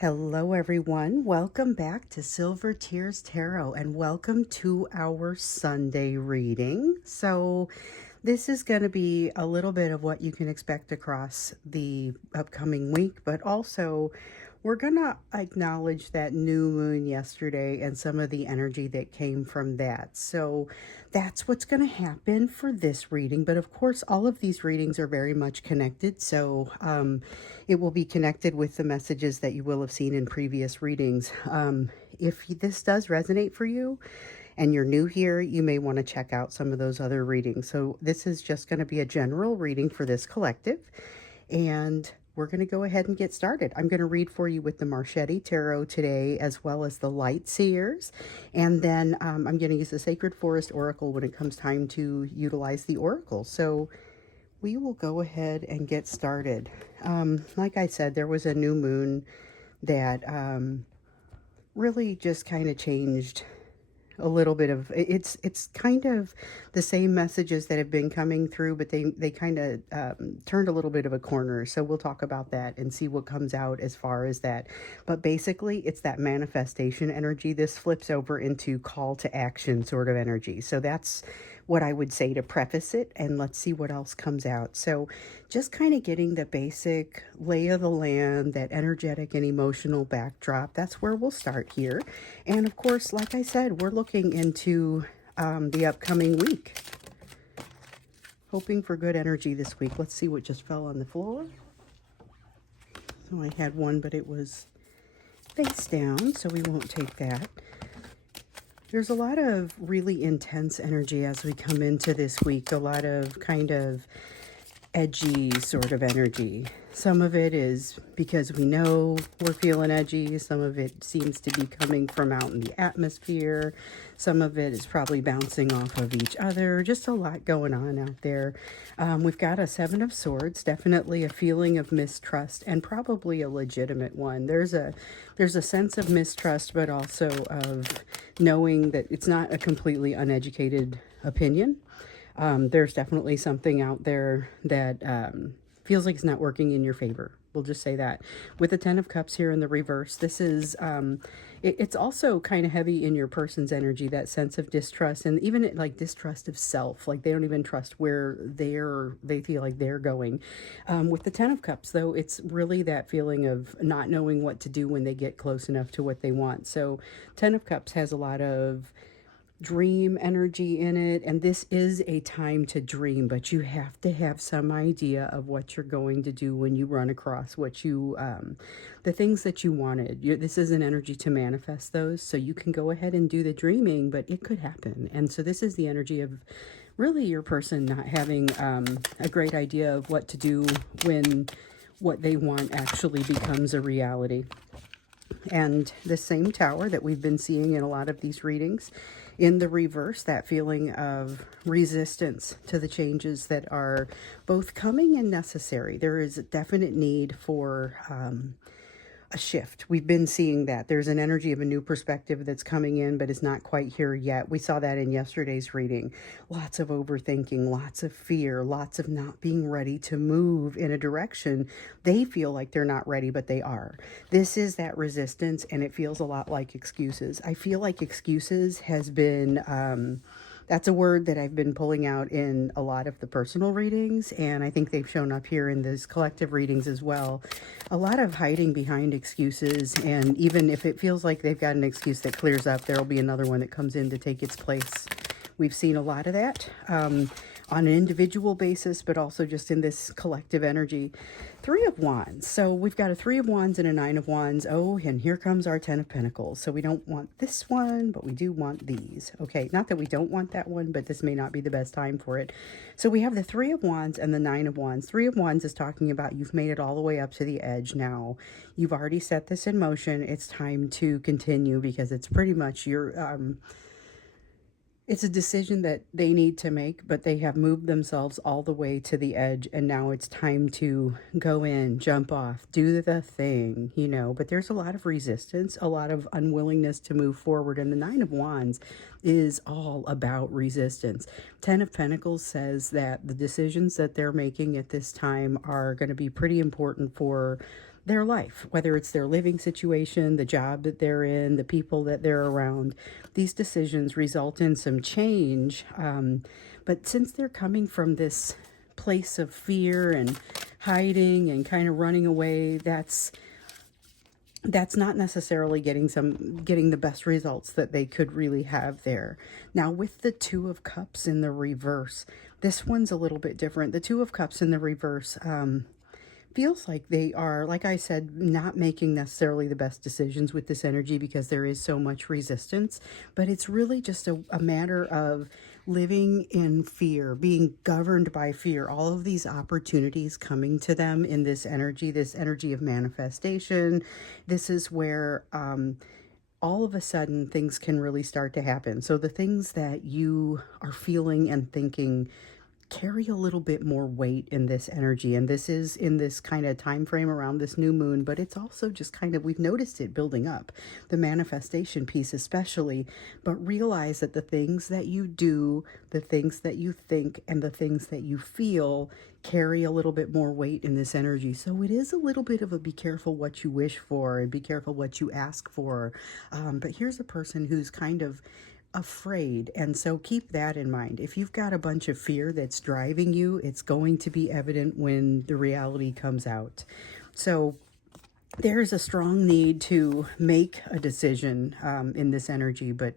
Hello, everyone. Welcome back to Silver Tears Tarot and welcome to our Sunday reading. So, this is going to be a little bit of what you can expect across the upcoming week, but also we're going to acknowledge that new moon yesterday and some of the energy that came from that. So that's what's going to happen for this reading. But of course, all of these readings are very much connected. So it will be connected with the messages that you will have seen in previous readings. If this does resonate for you, and you're new here, you may want to check out some of those other readings. So this is just going to be a general reading for this collective. And we're going to go ahead and get started. I'm going to read for you with the Marchetti Tarot today, as well as the Light Seers. And then I'm going to use the Sacred Forest Oracle when it comes time to utilize the Oracle. So we will go ahead and get started. Like I said, there was a new moon that really just kind of changed a little bit of it's kind of the same messages that have been coming through, but they kind of turned a little bit of a corner. So we'll talk about that and see what comes out as far as that. But basically, it's that manifestation energy. This flips over into call to action sort of energy. So that's what I would say to preface it, and let's see what else comes out. So just kind of getting the basic lay of the land, that energetic and emotional backdrop. That's where we'll start here. And of course, like I said, we're looking into the upcoming week, hoping for good energy this week. Let's see what just fell on the floor. So I had one, but it was face down, so we won't take that. There's a lot of really intense energy as we come into this week, a lot of kind of edgy sort of energy. Some of it is because we know we're feeling edgy. Some of it seems to be coming from out in the atmosphere. Some of it is probably bouncing off of each other. Just a lot going on out there. We've got a Seven of Swords, definitely a feeling of mistrust, and probably a legitimate one. There's a sense of mistrust, but also of knowing that it's not a completely uneducated opinion. There's definitely something out there that feels like it's not working in your favor. We'll just say that. With the Ten of Cups here in the reverse, this is, it's also kind of heavy in your person's energy, that sense of distrust, and even like distrust of self. Like they don't even trust where they feel like they're going. With the Ten of Cups, though, it's really that feeling of not knowing what to do when they get close enough to what they want. So Ten of Cups has a lot of dream energy in it, and this is a time to dream, but you have to have some idea of what you're going to do when you run across what you the things that you wanted. This is an energy to manifest those, so you can go ahead and do the dreaming, but it could happen. And so this is the energy of really your person not having a great idea of what to do when what they want actually becomes a reality. And the same Tower that we've been seeing in a lot of these readings, in the reverse, that feeling of resistance to the changes that are both coming and necessary. There is a definite need for a shift. We've been seeing that. There's an energy of a new perspective that's coming in, but is not quite here yet. We saw that in yesterday's reading. Lots of overthinking, lots of fear, lots of not being ready to move in a direction. They feel like they're not ready, but they are. This is that resistance, and it feels a lot like excuses. I feel like excuses has been that's a word that I've been pulling out in a lot of the personal readings, and I think they've shown up here in these collective readings as well. A lot of hiding behind excuses, and even if it feels like they've got an excuse that clears up, there'll be another one that comes in to take its place. We've seen a lot of that on an individual basis, but also just in this collective energy. Three of Wands. So we've got a Three of Wands and a Nine of Wands. Oh, and here comes our Ten of Pentacles. So we don't want this one, but we do want these. Okay, not that we don't want that one, but this may not be the best time for it. So we have the Three of Wands and the Nine of Wands. Three of Wands is talking about you've made it all the way up to the edge now. You've already set this in motion. It's time to continue because it's pretty much your... it's a decision that they need to make, but they have moved themselves all the way to the edge, and now it's time to go in, jump off, do the thing, you know. But there's a lot of resistance, a lot of unwillingness to move forward, and the Nine of Wands is all about resistance. Ten of Pentacles says that the decisions that they're making at this time are going to be pretty important for their life, whether it's their living situation, the job that they're in, the people that they're around. These decisions result in some change. But since they're coming from this place of fear and hiding and kind of running away, that's not necessarily getting the best results that they could really have there. Now, with the Two of Cups in the reverse, this one's a little bit different. The Two of Cups in the reverse feels like they are, like I said, not making necessarily the best decisions with this energy because there is so much resistance. But it's really just a matter of living in fear, being governed by fear. All of these opportunities coming to them in this energy of manifestation. This is where all of a sudden things can really start to happen. So the things that you are feeling and thinking carry a little bit more weight in this energy, and this is in this kind of time frame around this new moon, but it's also just kind of, we've noticed it building up, the manifestation piece especially. But realize that the things that you do, the things that you think, and the things that you feel carry a little bit more weight in this energy. So it is a little bit of a be careful what you wish for and be careful what you ask for. But here's a person who's kind of afraid, and so keep that in mind. If you've got a bunch of fear that's driving you, it's going to be evident when the reality comes out. So there's a strong need to make a decision in this energy, but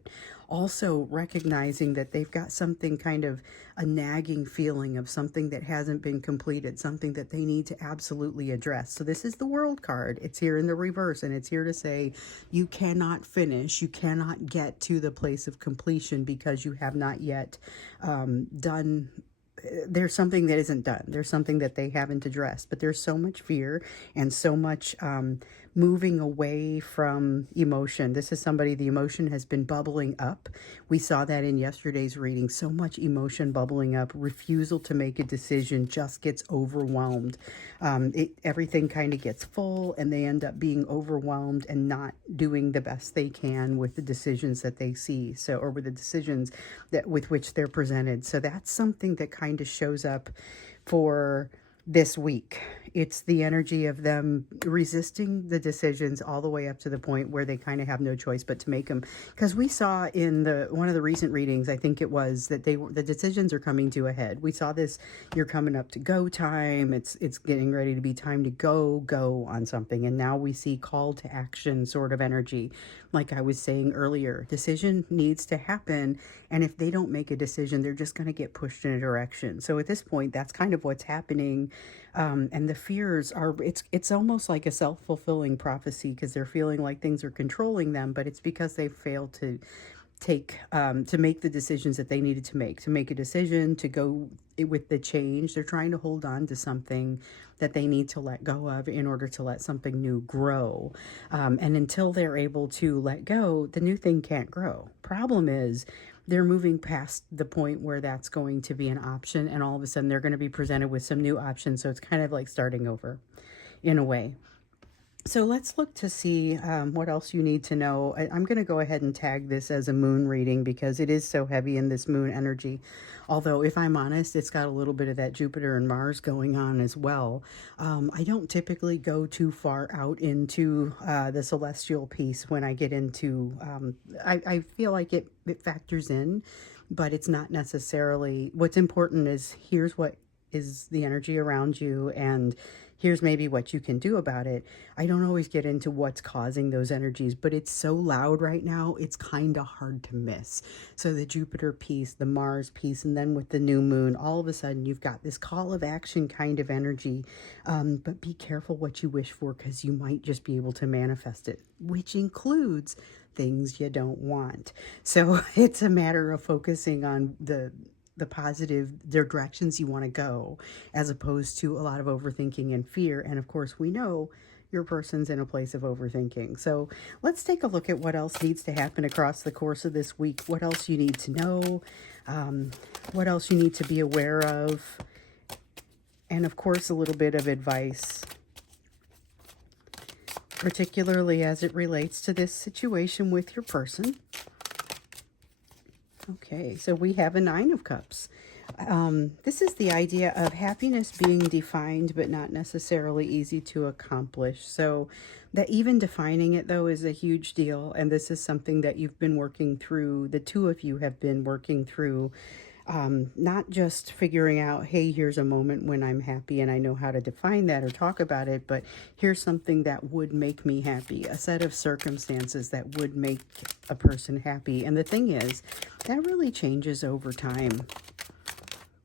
also recognizing that they've got something, kind of a nagging feeling of something that hasn't been completed, something that they need to absolutely address. So this is the World card. It's here in the reverse, and it's here to say you cannot finish, you cannot get to the place of completion because you have not yet done. There's something that isn't done. There's something that they haven't addressed, but there's so much fear and so much moving away from emotion. This is somebody, the emotion has been bubbling up. We saw that in yesterday's reading. So much emotion bubbling up, refusal to make a decision, just gets overwhelmed. Everything kind of gets full, and they end up being overwhelmed and not doing the best they can with the decisions that they see. So, or with the decisions that with which they're presented. So that's something that kind of shows up for this week. It's the energy of them resisting the decisions all the way up to the point where they kind of have no choice but to make them. Because we saw in one of the recent readings, I think it was, that the decisions are coming to a head. We saw this, you're coming up to go time. It's getting ready to be time to go on something. And now we see call to action sort of energy. Like I was saying earlier, decision needs to happen. And if they don't make a decision, they're just going to get pushed in a direction. So at this point, that's kind of what's happening. And the fears are, it's almost like a self-fulfilling prophecy, because they're feeling like things are controlling them, but it's because they failed to make the decisions that they needed to make a decision to go with the change. They're trying to hold on to something that they need to let go of in order to let something new grow. And until they're able to let go, the new thing can't grow. Problem is, they're moving past the point where that's going to be an option, and all of a sudden they're going to be presented with some new options. So it's kind of like starting over in a way. So let's look to see what else you need to know. I'm going to go ahead and tag this as a moon reading because it is so heavy in this moon energy. Although, if I'm honest, it's got a little bit of that Jupiter and Mars going on as well. I don't typically go too far out into the celestial piece when I get into, I feel like it factors in, but it's not necessarily, what's important is here's what is the energy around you, and here's maybe what you can do about it. I don't always get into what's causing those energies, but it's so loud right now, it's kind of hard to miss. So the Jupiter piece, the Mars piece, and then with the new moon, all of a sudden you've got this call of action kind of energy. But be careful what you wish for, because you might just be able to manifest it, which includes things you don't want. So it's a matter of focusing on the positive, their directions you want to go, as opposed to a lot of overthinking and fear. And of course, we know your person's in a place of overthinking. So let's take a look at what else needs to happen across the course of this week. What else you need to know, what else you need to be aware of, and of course, a little bit of advice, particularly as it relates to this situation with your person. Okay, so we have a Nine of Cups. This is the idea of happiness being defined, but not necessarily easy to accomplish. So that even defining it, though, is a huge deal. And this is something that you've been working through, the two of you have been working through, not just figuring out, hey, here's a moment when I'm happy and I know how to define that or talk about it, but here's something that would make me happy, a set of circumstances that would make a person happy. And the thing is, that really changes over time.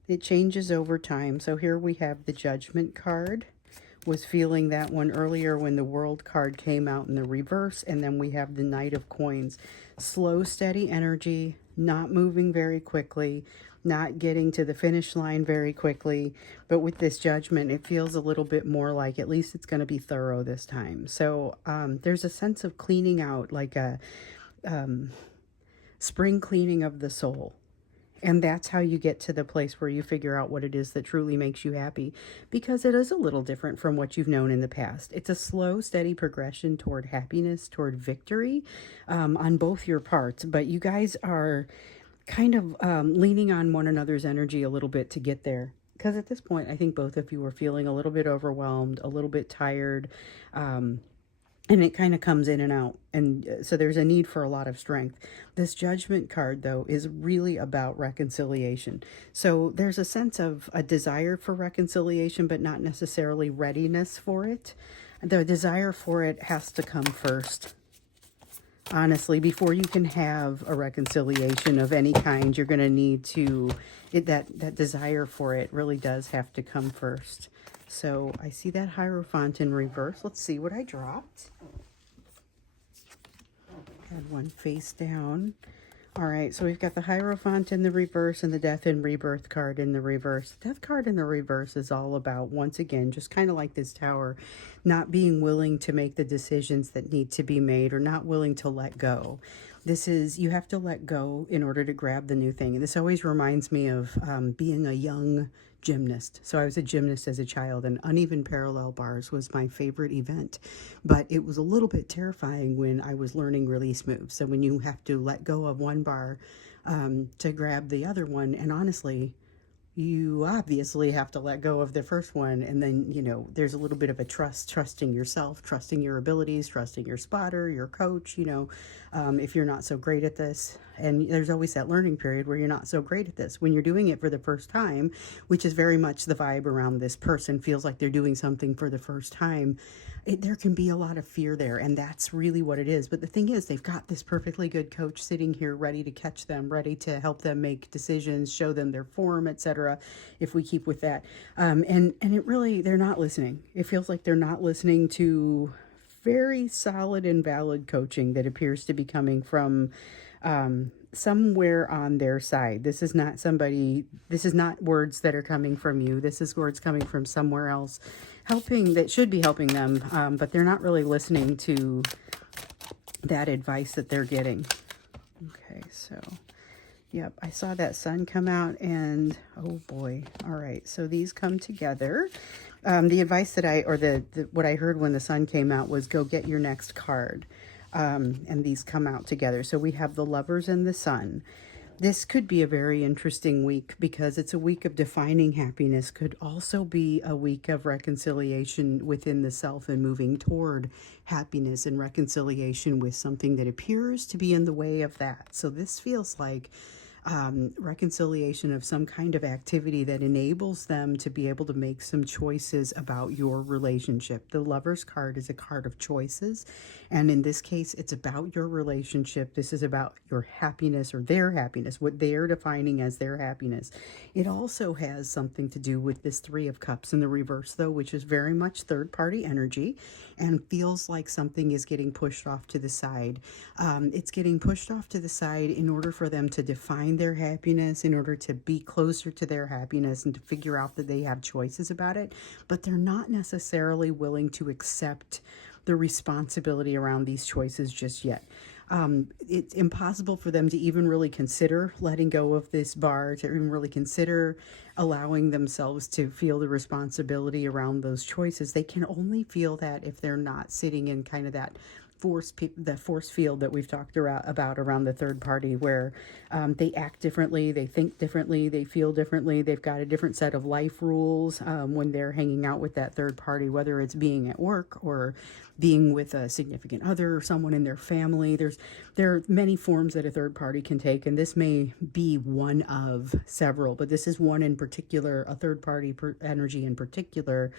It changes over time. So here we have the Judgment card. Was feeling that one earlier when the World card came out in the reverse. And then we have the Knight of Coins. Slow, steady energy, not moving very quickly, not getting to the finish line very quickly. But with this Judgment, it feels a little bit more like at least it's going to be thorough this time. So there's a sense of cleaning out, like a spring cleaning of the soul. And that's how you get to the place where you figure out what it is that truly makes you happy, because it is a little different from what you've known in the past. It's a slow, steady progression toward happiness, toward victory on both your parts. But you guys are kind of leaning on one another's energy a little bit to get there. Because at this point, I think both of you are feeling a little bit overwhelmed, a little bit tired. And it kind of comes in and out. And so there's a need for a lot of strength. This Judgment card, though, is really about reconciliation. So there's a sense of a desire for reconciliation, but not necessarily readiness for it. The desire for it has to come first. Honestly, before you can have a reconciliation of any kind, you're going to need to, that desire for it really does have to come first. So I see that Hierophant in reverse. Let's see what I dropped. Had one face down. All right, so we've got the Hierophant in the reverse and the Death and Rebirth card in the reverse. The Death card in the reverse is all about, once again, just kind of like this Tower, not being willing to make the decisions that need to be made or not willing to let go. This is, you have to let go in order to grab the new thing. And this always reminds me of being a young gymnast. So I was a gymnast as a child, and uneven parallel bars was my favorite event. But it was a little bit terrifying when I was learning release moves. So when you have to let go of one bar to grab the other one, and honestly, you obviously have to let go of the first one, and then, you know, there's a little bit of a trusting yourself, trusting your abilities, trusting your spotter, your coach, you know, if you're not so great at this. And there's always that learning period where you're not so great at this. When you're doing it for the first time, which is very much the vibe around this person, feels like they're doing something for the first time, there can be a lot of fear there, and that's really what it is. But the thing is, they've got this perfectly good coach sitting here ready to catch them, ready to help them make decisions, show them their form, etc., if we keep with that. And it really, they're not listening. It feels like they're not listening to very solid and valid coaching that appears to be coming from somewhere on their side. This is not somebody, this is not words that are coming from you. This is words coming from somewhere else, helping, that should be helping them, but they're not really listening to that advice that they're getting. Okay, so, yep, I saw that sun come out, and oh boy. All right, so these come together. The advice that what I heard when the sun came out was go get your next card. And these come out together. So we have the Lovers and the Sun. This could be a very interesting week because it's a week of defining happiness. Could also be a week of reconciliation within the self and moving toward happiness and reconciliation with something that appears to be in the way of that. So this feels like reconciliation of some kind of activity that enables them to be able to make some choices about your relationship. The Lover's card is a card of choices, and in this case, it's about your relationship. This is about your happiness or their happiness, what they're defining as their happiness. It also has something to do with this Three of Cups in the reverse, though, which is very much third-party energy and feels like something is getting pushed off to the side. It's getting pushed off to the side in order for them to define their happiness, in order to be closer to their happiness and to figure out that they have choices about it, but they're not necessarily willing to accept the responsibility around these choices just yet. It's impossible for them to even really consider letting go of this bar, to even really consider allowing themselves to feel the responsibility around those choices. They can only feel that if they're not sitting in kind of that the force field that we've talked about around the third party, where they act differently, they think differently, they feel differently, they've got a different set of life rules when they're hanging out with that third party, whether it's being at work or being with a significant other or someone in their family. There are many forms that a third party can take, and this may be one of several, but this is one in particular, a third party energy in particular,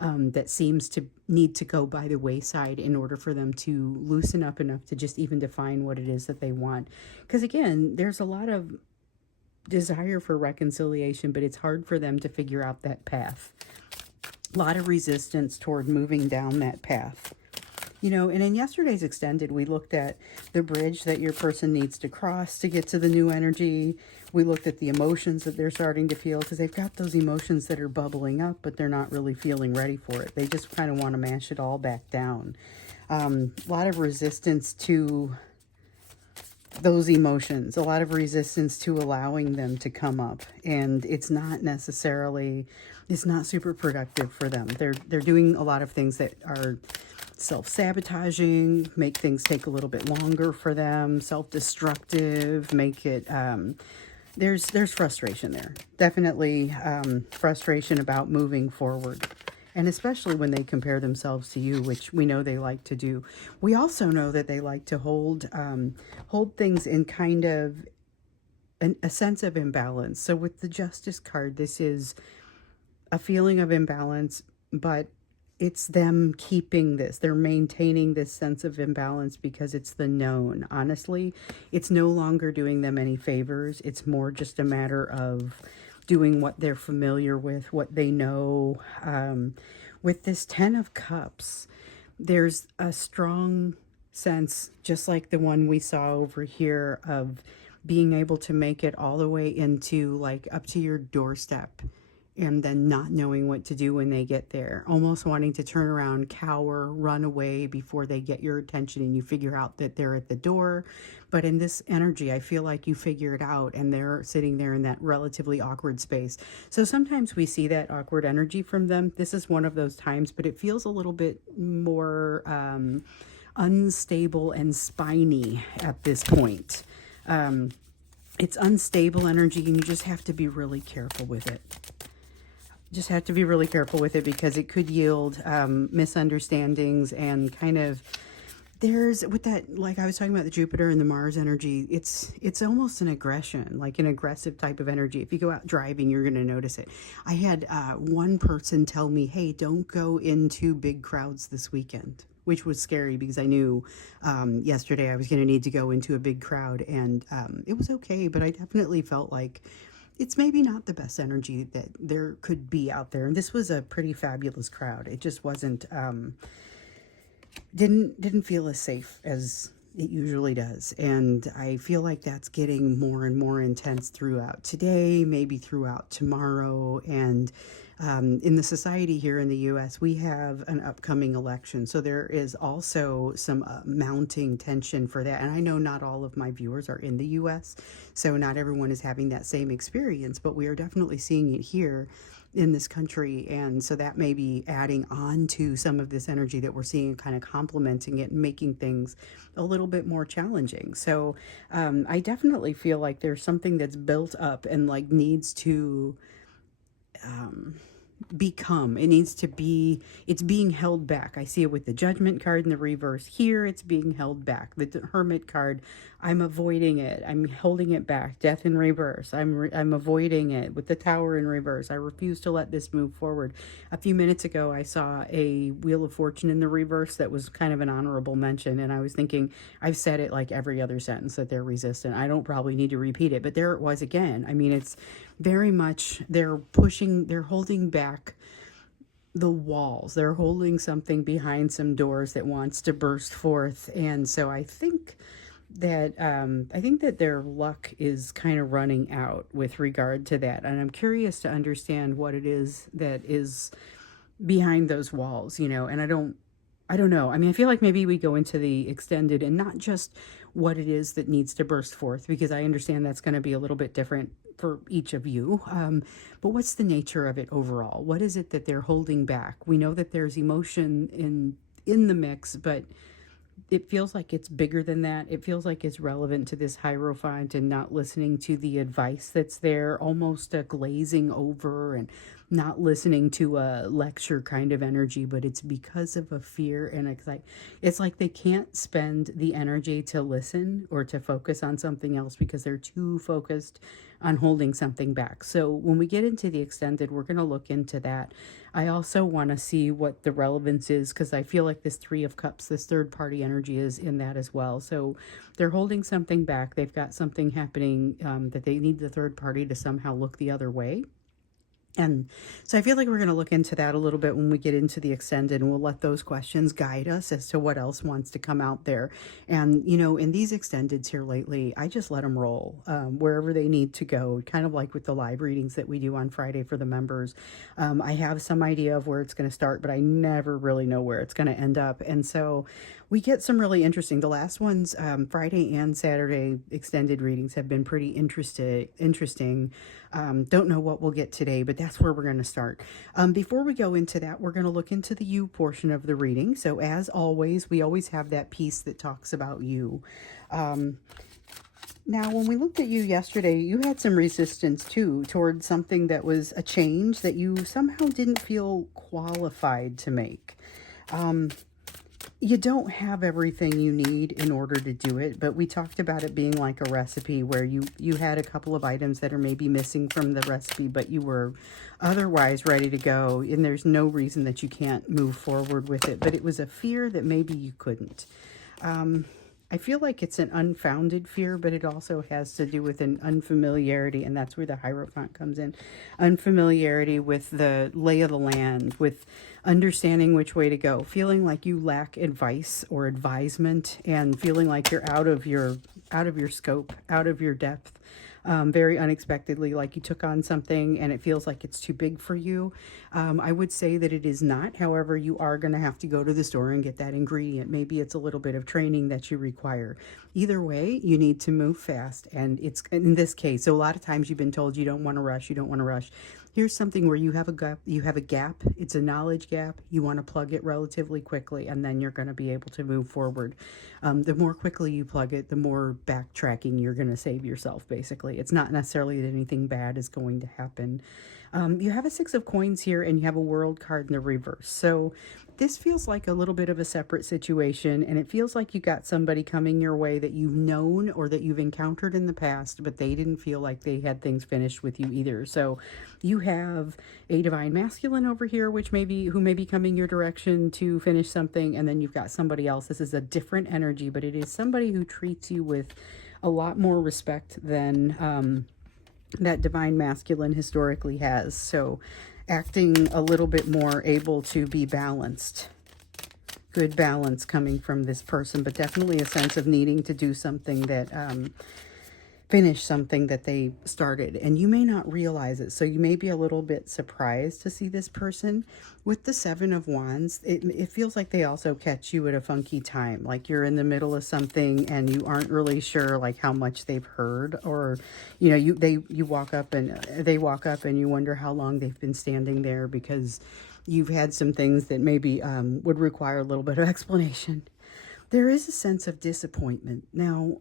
that seems to need to go by the wayside in order for them to loosen up enough to just even define what it is that they want. Because again, there's a lot of desire for reconciliation, but it's hard for them to figure out that path. A lot of resistance toward moving down that path. You know, and in yesterday's extended, we looked at the bridge that your person needs to cross to get to the new energy. We looked at the emotions that they're starting to feel, because they've got those emotions that are bubbling up, but they're not really feeling ready for it. They just kind of want to mash it all back down. A lot of resistance to those emotions, a lot of resistance to allowing them to come up, and it's not super productive for them. They're doing a lot of things that are self-sabotaging, make things take a little bit longer for them, self-destructive, make it, there's frustration there. Definitely frustration about moving forward. And especially when they compare themselves to you, which we know they like to do. We also know that they like to hold things in kind of a sense of imbalance. So with the Justice card, this is a feeling of imbalance, but it's them keeping this. They're maintaining this sense of imbalance because it's the known. Honestly, it's no longer doing them any favors. It's more just a matter of doing what they're familiar with, what they know. With this 10 of Cups, there's a strong sense, just like the one we saw over here, of being able to make it all the way into, like, up to your doorstep, and then not knowing what to do when they get there, almost wanting to turn around, cower, run away before they get your attention and you figure out that they're at the door. But in this energy, I feel like you figure it out and they're sitting there in that relatively awkward space. So sometimes we see that awkward energy from them. This is one of those times, but it feels a little bit more unstable and spiny at this point. It's unstable energy, and you just have to be really careful with it. Just have to be really careful with it, because it could yield misunderstandings and kind of, there's, with that, like I was talking about the Jupiter and the Mars energy, it's almost an aggression, like an aggressive type of energy. If you go out driving, you're going to notice it. I had one person tell me, hey, don't go into big crowds this weekend, which was scary because I knew yesterday I was going to need to go into a big crowd, and it was okay, but I definitely felt like it's maybe not the best energy that there could be out there. And this was a pretty fabulous crowd. It just wasn't, didn't feel as safe as it usually does. And I feel like that's getting more and more intense throughout today, maybe throughout tomorrow. And in the society here in the U.S., we have an upcoming election. So there is also some mounting tension for that. And I know not all of my viewers are in the U.S., so not everyone is having that same experience, but we are definitely seeing it here in this country. And so that may be adding on to some of this energy that we're seeing, kind of complementing it and making things a little bit more challenging. So I definitely feel like there's something that's built up and like needs to become, it needs to be, it's being held back. I see it with the Judgment card in the reverse. Here it's being held back. The Hermit card, I'm avoiding it, I'm holding it back. Death in reverse, I'm avoiding it. With the Tower in reverse, I refuse to let this move forward. A few minutes ago I saw a Wheel of Fortune in the reverse that was kind of an honorable mention, and I was thinking, I've said it like every other sentence, that they're resistant. I don't probably need to repeat it, but there it was again. I mean, it's very much, they're pushing, they're holding back the walls. They're holding something behind some doors that wants to burst forth. And so I think that their luck is kind of running out with regard to that. And I'm curious to understand what it is that is behind those walls, you know. And I don't know. I mean, I feel like maybe we go into the extended and not just what it is that needs to burst forth, because I understand that's going to be a little bit different for each of you. But what's the nature of it overall? What is it that they're holding back? We know that there's emotion in the mix, but it feels like it's bigger than that. It feels like it's relevant to this Hierophant and not listening to the advice that's there, almost a glazing over and not listening to a lecture kind of energy, but it's because of a fear and it's like they can't spend the energy to listen or to focus on something else because they're too focused on holding something back. So when we get into the extended, we're going to look into that. I also want to see what the relevance is because I feel like this Three of Cups, this third party energy is in that as well. So they're holding something back. They've got something happening that they need the third party to somehow look the other way. And so I feel like we're going to look into that a little bit when we get into the extended, and we'll let those questions guide us as to what else wants to come out there. And, you know, in these extendeds here lately, I just let them roll wherever they need to go, kind of like with the live readings that we do on Friday for the members. I have some idea of where it's going to start, but I never really know where it's going to end up. And so we get some really interesting, the last ones, Friday and Saturday extended readings have been pretty interesting. Don't know what we'll get today, but that's where we're going to start. Before we go into that, we're going to look into the you portion of the reading. So as always, we always have that piece that talks about you. Now, when we looked at you yesterday, you had some resistance too towards something that was a change that you somehow didn't feel qualified to make. You don't have everything you need in order to do it, but we talked about it being like a recipe where you had a couple of items that are maybe missing from the recipe, but you were otherwise ready to go, and there's no reason that you can't move forward with it, but it was a fear that maybe you couldn't. I feel like it's an unfounded fear, but it also has to do with an unfamiliarity, and that's where the Hierophant comes in. Unfamiliarity with the lay of the land, with understanding which way to go, feeling like you lack advice or advisement, and feeling like you're out of your scope, out of your depth. Very unexpectedly, like you took on something and it feels like it's too big for you. I would say that it is not. However, you are going to have to go to the store and get that ingredient. Maybe it's a little bit of training that you require. Either way, you need to move fast. And it's in this case, so a lot of times you've been told you don't want to rush, you don't want to rush. Here's something where you have a gap, it's a knowledge gap, you want to plug it relatively quickly, and then you're going to be able to move forward. The more quickly you plug it, the more backtracking you're going to save yourself, basically. It's not necessarily that anything bad is going to happen. You have a Six of Coins here, and you have a World card in the reverse. So this feels like a little bit of a separate situation, and it feels like you got somebody coming your way that you've known or that you've encountered in the past, but they didn't feel like they had things finished with you either. So you have a Divine Masculine over here, who may be coming your direction to finish something, and then you've got somebody else. This is a different energy, but it is somebody who treats you with a lot more respect than that Divine Masculine historically has. So acting a little bit more able to be balanced. Good balance coming from this person, but definitely a sense of needing to do something that finish something that they started, and you may not realize it, so you may be a little bit surprised to see this person. With the Seven of Wands, it feels like they also catch you at a funky time, like you're in the middle of something and you aren't really sure like how much they've heard, or you know, they walk up and you wonder how long they've been standing there because you've had some things that maybe would require a little bit of explanation. There is a sense of disappointment. Now,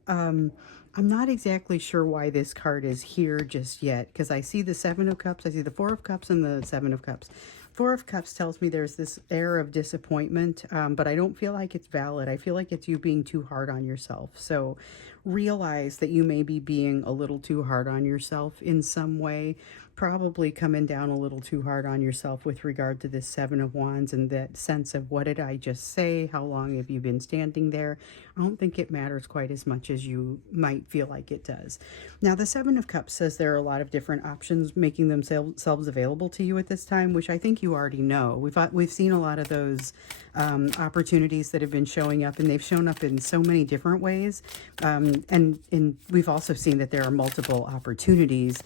I'm not exactly sure why this card is here just yet, because I see the Seven of Cups, I see the Four of Cups and the Seven of Cups. Four of Cups tells me there's this air of disappointment, but I don't feel like it's valid. I feel like it's you being too hard on yourself. So realize that you may be being a little too hard on yourself in some way, probably coming down a little too hard on yourself with regard to this Seven of Wands and that sense of, what did I just say? How long have you been standing there? I don't think it matters quite as much as you might feel like it does. Now, the Seven of Cups says there are a lot of different options making themselves available to you at this time, which I think you already know. We've seen a lot of those opportunities that have been showing up, and they've shown up in so many different ways. And we've also seen that there are multiple opportunities.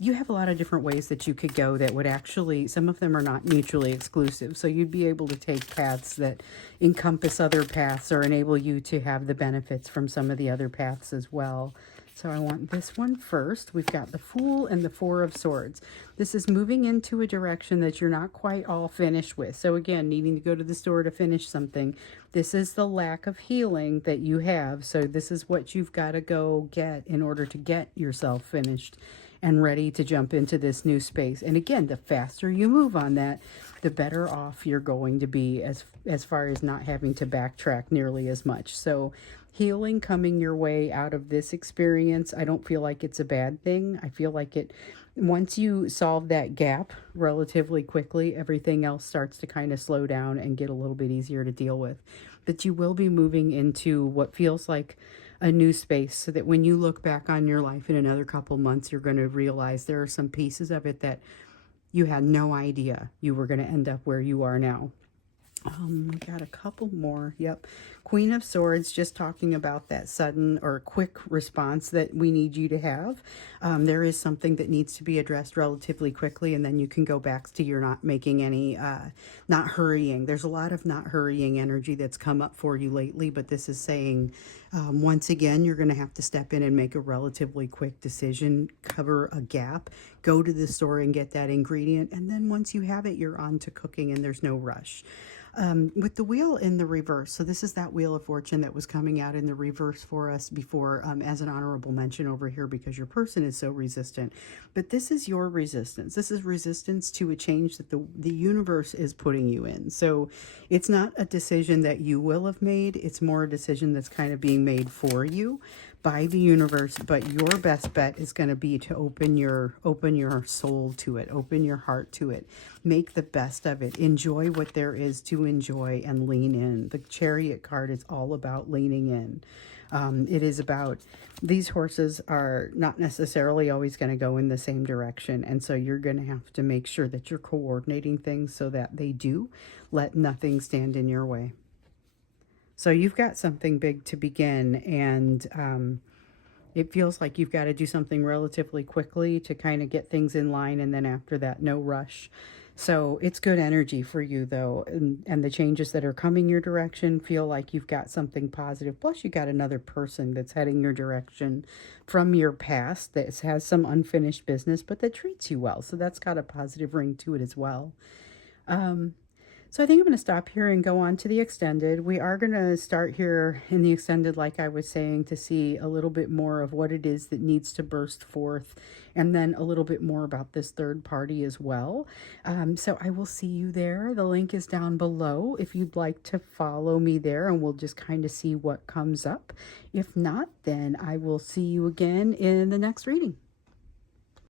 You have a lot of different ways that you could go that would actually, some of them are not mutually exclusive. So you'd be able to take paths that encompass other paths or enable you to have the benefits from some of the other paths as well. So I want this one first. We've got the Fool and the Four of Swords. This is moving into a direction that you're not quite all finished with. So again, needing to go to the store to finish something. This is the lack of healing that you have. So this is what you've got to go get in order to get yourself finished and ready to jump into this new space. And again, the faster you move on that, the better off you're going to be as far as not having to backtrack nearly as much. So healing coming your way out of this experience, I don't feel like it's a bad thing. I feel like once you solve that gap relatively quickly, everything else starts to kind of slow down and get a little bit easier to deal with. But you will be moving into what feels like a new space, so that when you look back on your life in another couple months, you're going to realize there are some pieces of it that you had no idea you were going to end up where you are now. We got a couple more. Yep. Queen of Swords, just talking about that sudden or quick response that we need you to have. There is something that needs to be addressed relatively quickly, and then you can go back to your not making any, not hurrying. There's a lot of not hurrying energy that's come up for you lately, but this is saying, once again, you're going to have to step in and make a relatively quick decision, cover a gap, go to the store and get that ingredient, and then once you have it, you're on to cooking and there's no rush. With the wheel in the reverse, so this is that Wheel of Fortune that was coming out in the reverse for us before, as an honorable mention over here, because your person is so resistant. But this is your resistance. This is resistance to a change that the universe is putting you in. So it's not a decision that you will have made. It's more a decision that's kind of being made for you by the universe, but your best bet is going to be to open your soul to it, open your heart to it, make the best of it, enjoy what there is to enjoy, and lean in. The Chariot card is all about leaning in. It is about, these horses are not necessarily always going to go in the same direction, and so you're going to have to make sure that you're coordinating things so that they do let nothing stand in your way. So you've got something big to begin, and it feels like you've got to do something relatively quickly to kind of get things in line, and then after that, no rush. So it's good energy for you, though, and the changes that are coming your direction feel like you've got something positive. Plus, you got another person that's heading your direction from your past that has some unfinished business, but that treats you well. So that's got a positive ring to it as well. So I think I'm going to stop here and go on to the extended. We are going to start here in the extended, like I was saying, to see a little bit more of what it is that needs to burst forth, and then a little bit more about this third party as well. So I will see you there. The link is down below if you'd like to follow me there, and we'll just kind of see what comes up. If not, then I will see you again in the next reading.